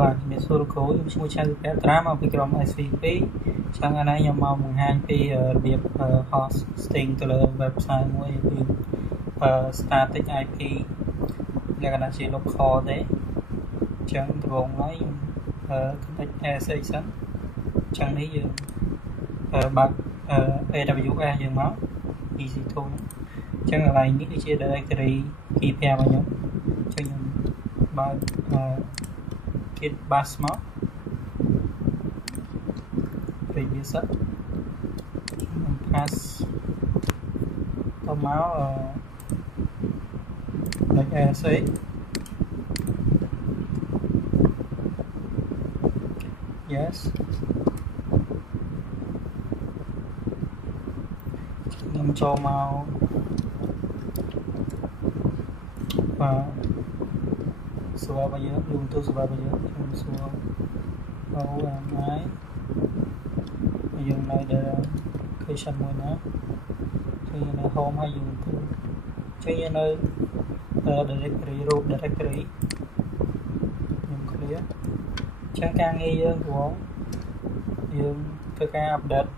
បាទមានសួរគ្រូខ្ញុំឈ្មោះឆៅពាក់ត្រាមកពីក្រុម SVP ចង់ឲ្យខ្ញុំមកបង្ហាញពីរបៀប hosting ទៅលើ website មួយគឺ static IP លក្ខណៈជា local ទេអញ្ចឹងដំបូងឡើយខ្ញុំconnect ASX សិនអញ្ចឹងនេះយើងបើក AWS យើងមក EC2 អញ្ចឹងកន្លែងនេះគឺជា directory key pair របស់ខ្ញុំអញ្ចឹងខ្ញុំបើកgit bash មក previous ខ្ញុំ pass ទៅមក.asa yes ខ្ញុំចូលមកserver របស់យើង Ubuntu server របស់យើងខ្ញុំសួរ OMI យើងនៅ location មួយណាគឺនៅ home ហើយ Ubuntu ចឹងយើងនៅ directory root directory ខ្ញុំ clear ចឹងការងារយើងព្រោះយើងធ្វើការ update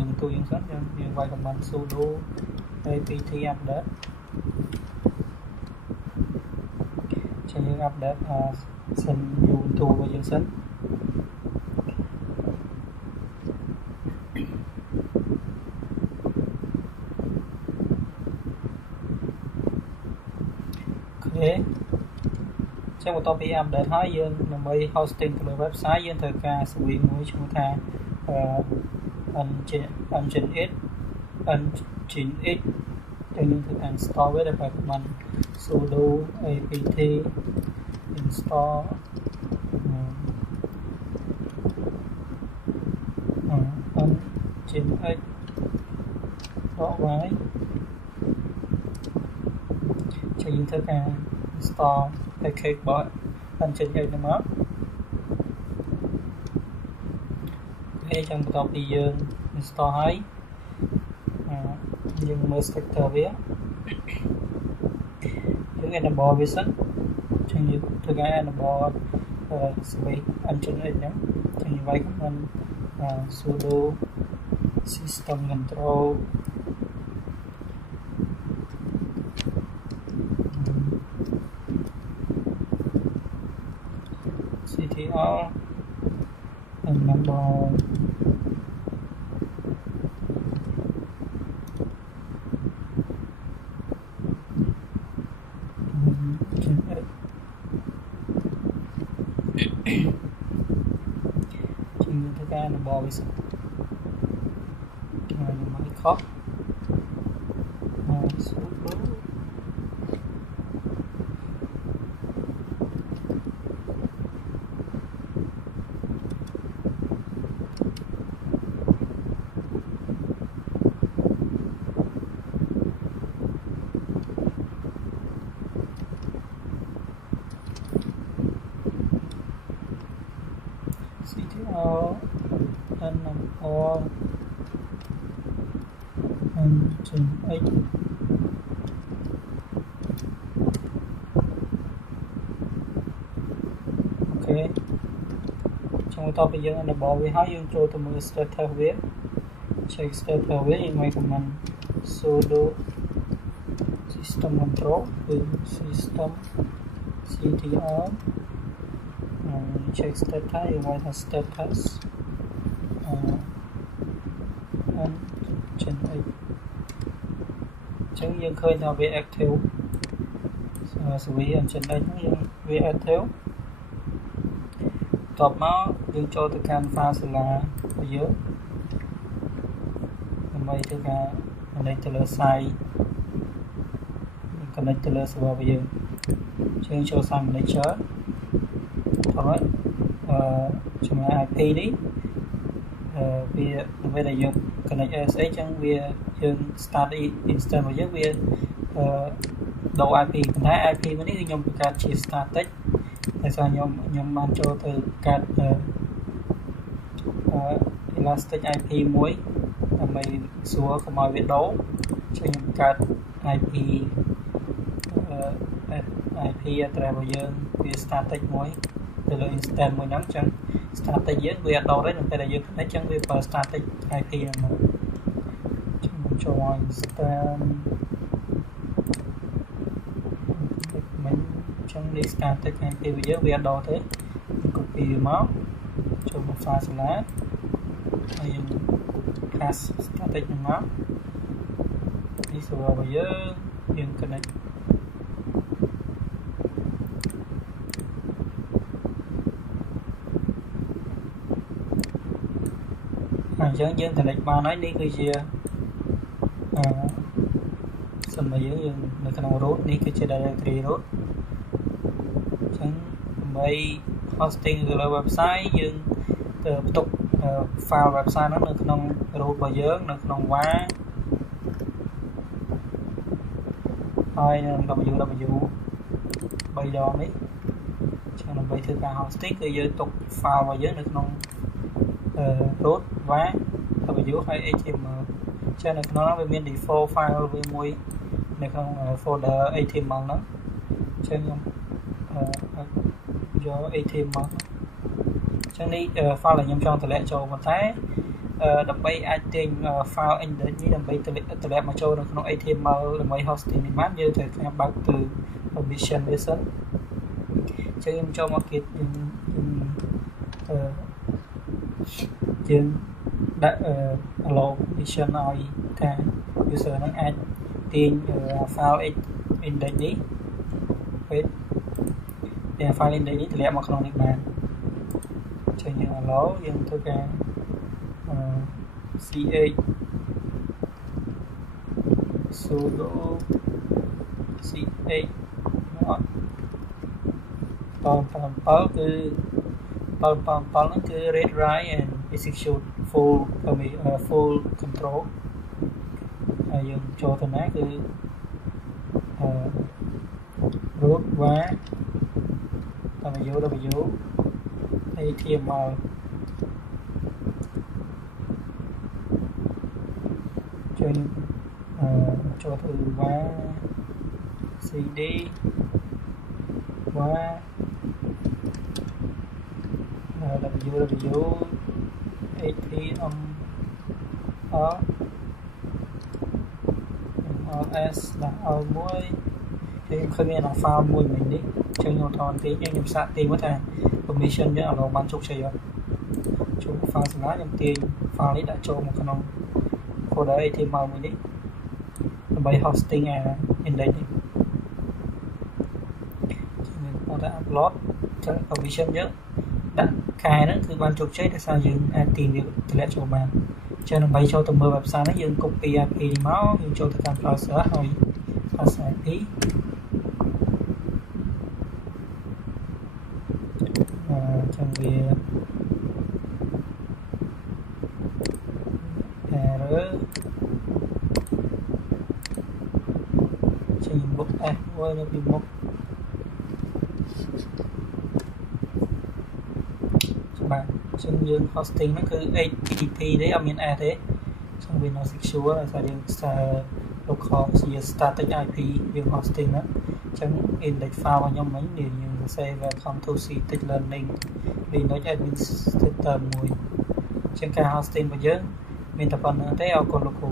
Ubuntu យើងសិនយើងវាយ command sudo apt update ចឹងយើង update សិន Ubuntu របស់យើងសិនចឹងបន្ទាប់ពី update ហើយយើងដើម្បី hosting ទៅលើ website យើងត្រូវការ service មួយឈ្មោះថា Nginx ចឹងយើងធ្វើការ install វាដោយប្រើ command sudo apt install Nginx.y ចឹងយើងធ្វើការ install package របស់ Nginx ហ្នឹងមកហើយចឹងបន្ទាប់ពីយើង install ហើយយើងមើល structure វាយើង enable វាសិនចឹងយើងធ្វើការ enable service Nginx ហ្នឹងចឹងយើងវាយ command sudo system control ctr enable chúng ta cái nó bò với sự máy khó Nginx ok trongបន្ទាប់ពីយើង enable វាហើយយើងចូលទៅមើល status វា check status វាយើងវាយ command sudo system control គឺ system ctr check status យើងវាយថា status Nginx ចឹងយើងឃើញថាវា active service Nginx ហ្នឹងយើងវា active តបមកយើងចូលទៅកាន់ Fazilla របស់យើងដើម្បីធ្វើការ connect ទៅលើ site connect ទៅលើ server របស់យើងចឹងចូល site manager តោះហើយចំណែក IP នេះវាដើម្បីដែលយើង connect ASA ចឹងវាយើង start instance របស់យើងវាដូរ IP ប៉ុន្តែ IP មួយនេះគឺខ្ញុំបង្កើតជា static ដោយសារខ្ញុំបានចូលទៅកាត់ elastic IP មួយដើម្បីសួរកុំឲ្យវាដូរចឹងខ្ញុំបង្កើត IP IP address របស់យើងវា static មួយ ទៅលើ instance មួយហ្នឹងអញ្ចឹង static យើងវាអត់ដោតទេនៅពេលដែលយើង connect អញ្ចឹងវាប្រើ static IP ហ្នឹងមកខ្ញុំចូល instance មិនអញ្ចឹងនេះ static IP របស់យើងវាអត់ដោតទេ copy វាមកចូលមក file Solar ហើយយើង pass static ហ្នឹងមកនេះ server របស់យើង connect អញ្ចឹងយើង connect បានហើយនេះគឺជាសិនមកយើងនៅក្នុង root នេះគឺជា directory root អញ្ចឹងដើម្បី hosting ទៅលើ website យើងផ្ទុក file website ហ្នឹងនៅក្នុង root របស់យើងនៅក្នុង var ហើយនឹង www 3 ដងនេះអញ្ចឹងដើម្បីធ្វើការ hosting គឺយើងទុក file របស់យើងនៅក្នុងroot var w ហើយ html ចឹងនៅក្នុងនោះវាមាន default file វាមួយនៅក្នុង folder html ហ្នឹងចឹងខ្ញុំយក html ចឹងនេះ file ដែលខ្ញុំចង់តម្លាក់ចូលប៉ុន្តែដើម្បីអាចទាញ file index នេះដើម្បីតម្លាក់មកចូលនៅក្នុង html ដើម្បី hosting នេះបានយើងត្រូវការបើកទៅ permission វាសិនចឹងខ្ញុំចូលមក git យើងដាក់ allow permission ឲ្យថា user ហ្នឹងអាចទាញ file index នេះពេលតែ file index នេះតម្លាក់មកក្នុងនេះបានចឹងយើង allow យើងធ្វើការ ch sudo ch 7 គឺ7ហ្នឹងគឺ read write and execute full control ហើយយើងចូលទៅណាគឺ root var www html ជួយចូលទៅ var cd var www html ls ដាក់ឲ្យមួយខ្ញុំឃើញមាន file មួយមិញនេះចឹងខ្ញុំថតទីខ្ញុំសាកទីមកថា permission យើងឲ្យបានជោគជ័យអត់ចូល file សម្រាប់ខ្ញុំទាញ file នេះដាក់ចូលមកក្នុង folder html មួយនេះដើម្បី hosting index នេះខ្ញុំគាត់ថា upload ចឹង permission យើងដាក់ខែហ្នឹងគឺបានជោគជ័យដោយសារយើងអាចទាញវាតម្លាក់ចូលបានចឹងដើម្បីចូលទៅមើល website ហ្នឹងយើង copy IP មកយើងចូលទៅតាម browser ហើយ pass IP ចឹងវា error ចេញមុខ S មួយនៅពីមុខបាទចឹងយើង hosting ហ្នឹងគឺ HTTP ទេអត់មាន S ទេចឹងវា no secure ដោយសារយើង local ជា static IP យើង hosting ហ្នឹងចឹង index file របស់ខ្ញុំមិញយើងសរសេរ welcome to C-Tech Learning Linux Administrator 1ចឹងការ hosting របស់យើងមានតែប៉ុណ្្នឹងទេអរគុណលោកគ្រូ